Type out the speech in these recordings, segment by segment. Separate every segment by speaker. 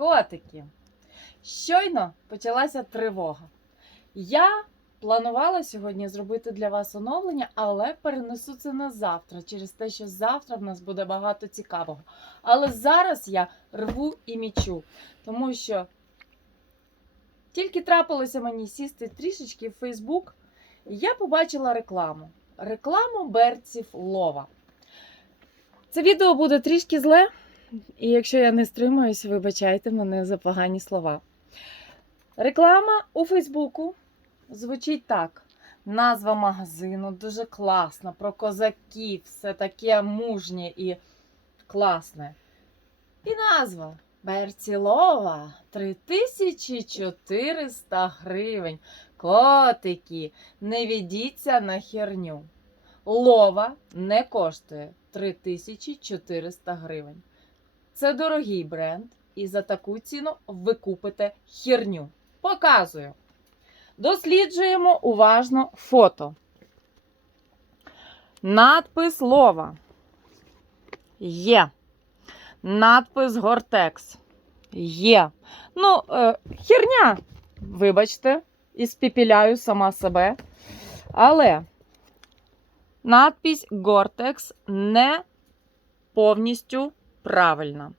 Speaker 1: Котики. Щойно почалася тривога. Я планувала сьогодні зробити для вас оновлення, але перенесу це на завтра, через те, що завтра в нас буде багато цікавого. Але зараз я рву і мічу, тому що тільки трапилося мені сісти трішечки в Фейсбук, і я побачила рекламу. Рекламу берців лова. Це відео буде трішки зле, і якщо я не стримуюсь, вибачайте мене за погані слова. Реклама у Фейсбуку звучить так. Назва магазину дуже класна, про козаків, все таке мужнє і класне. І назва Берцілова 3400 гривень. Котики, не ведіться на херню. Лова не коштує 3400 гривень. Це дорогий бренд, і за таку ціну ви купите херню. Показую. Досліджуємо уважно фото. Надпис лова. Є. Надпис Гортекс. Є. Ну, е, херня, вибачте, і спіпіляю сама себе. Але надпись Гортекс не повністю правильна.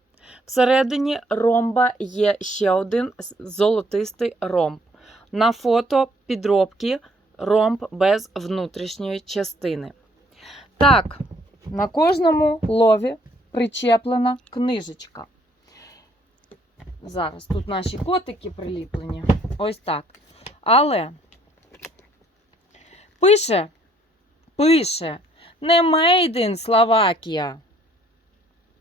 Speaker 1: Всередині ромба є ще один золотистий ромб. На фото підробки ромб без внутрішньої частини. Так, на кожному лові причеплена книжечка. Зараз тут наші котики приліплені. Ось так. Але пише, пише, не Made in Словакія.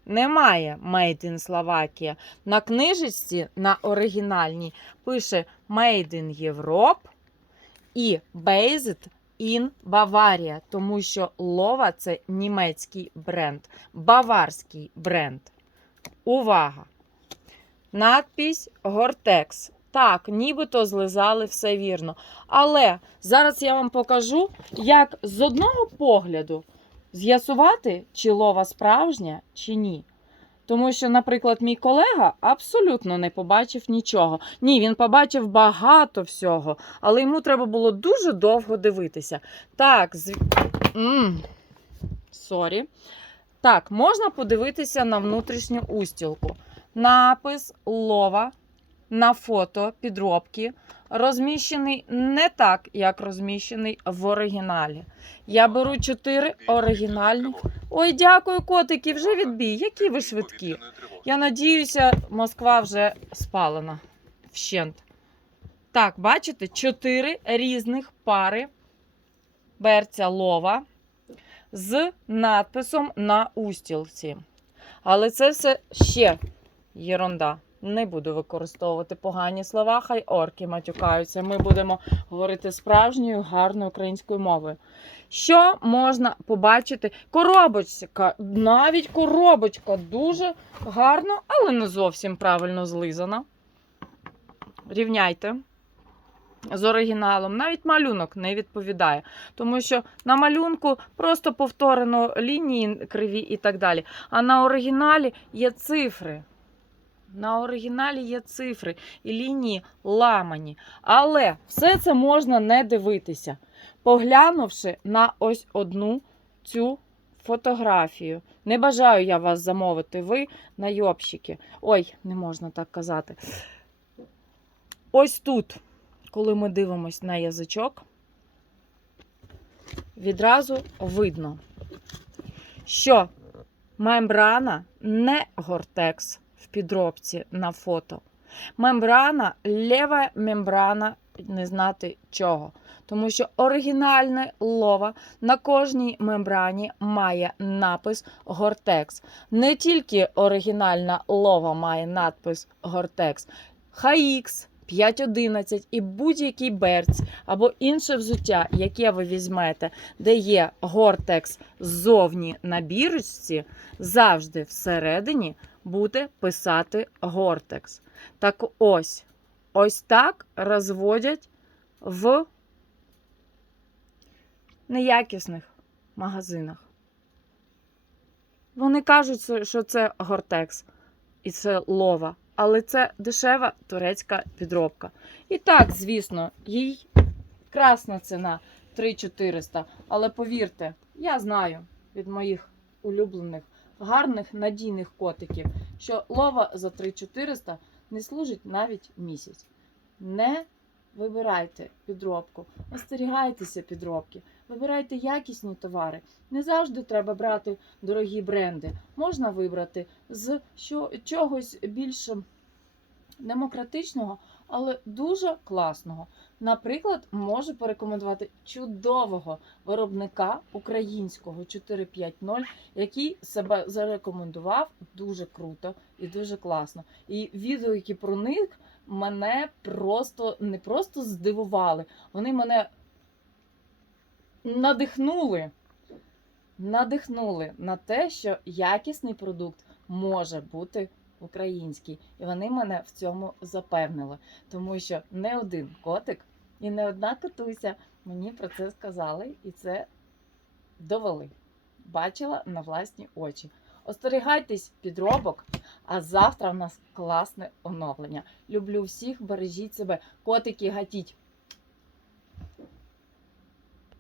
Speaker 1: Немає Made in Словакія. На книжечці на оригінальній пише Made in Europe і Based in Bavaria, тому що Лова це німецький бренд, баварський бренд. Увага! Надпись Гортекс. Так, нібито злизали все вірно. Але зараз я вам покажу, як з одного погляду з'ясувати, чи лова справжня, чи ні. Тому що, наприклад, мій колега абсолютно не побачив нічого. Ні, він побачив багато всього, але йому треба було дуже довго дивитися. Так, з... Сорі. Так, можна подивитися на внутрішню устілку. Напис лова на фото підробки розміщений не так, як розміщений в оригіналі. Я беру чотири оригінальні. Ой, дякую, котики, вже відбій. Які ви швидкі. Я надіюся, Москва вже спалена вщент. Так, бачите, чотири різних пари берця лова з надписом на устілці. Але це все ще єрунда. Не буду використовувати погані слова, хай орки матюкаються. Ми будемо говорити справжньою гарною українською мовою. Що можна побачити? Коробочка, навіть коробочка дуже гарно, але не зовсім правильно злизана. Рівняйте з оригіналом. Навіть малюнок не відповідає. Тому що на малюнку просто повторено лінії криві і так далі. А на оригіналі є цифри. На оригіналі є цифри і лінії ламані. Але все це можна не дивитися, поглянувши на ось одну цю фотографію. Не бажаю я вас замовити, ви найобщики. Ой, не можна так казати. Ось тут, коли ми дивимось на язичок, відразу видно, що мембрана не гортекс підробці на фото. Мембрана, лєва мембрана, не знати чого. Тому що оригінальне лова на кожній мембрані має напис Гортекс. Не тільки оригінальна лова має надпис Гортекс, HX, 511 і будь-який берць або інше взуття, яке ви візьмете, де є Гортекс ззовні на бірочці, завжди всередині буде писати Гортекс. Так ось, ось так розводять в неякісних магазинах. Вони кажуть, що це Гортекс і це лова, але це дешева турецька підробка. І так, звісно, їй красна ціна 3400. Але повірте, я знаю від моїх улюблених, гарних, надійних котиків, що лова за 3400 не служить навіть місяць. Не вибирайте підробку, остерігайтеся підробки, вибирайте якісні товари. Не завжди треба брати дорогі бренди. Можна вибрати з чогось більш демократичного, але дуже класного. Наприклад, можу порекомендувати чудового виробника українського 450, який себе зарекомендував дуже круто і дуже класно. І відгуки про них мене просто не просто здивували, вони мене надихнули. Надихнули на те, що якісний продукт може бути український. І вони мене в цьому запевнили. Тому що не один котик і не одна котуся мені про це сказали і це довели. Бачила на власні очі. Остерігайтесь підробок, а завтра в нас класне оновлення. Люблю всіх, бережіть себе. Котики гатіть.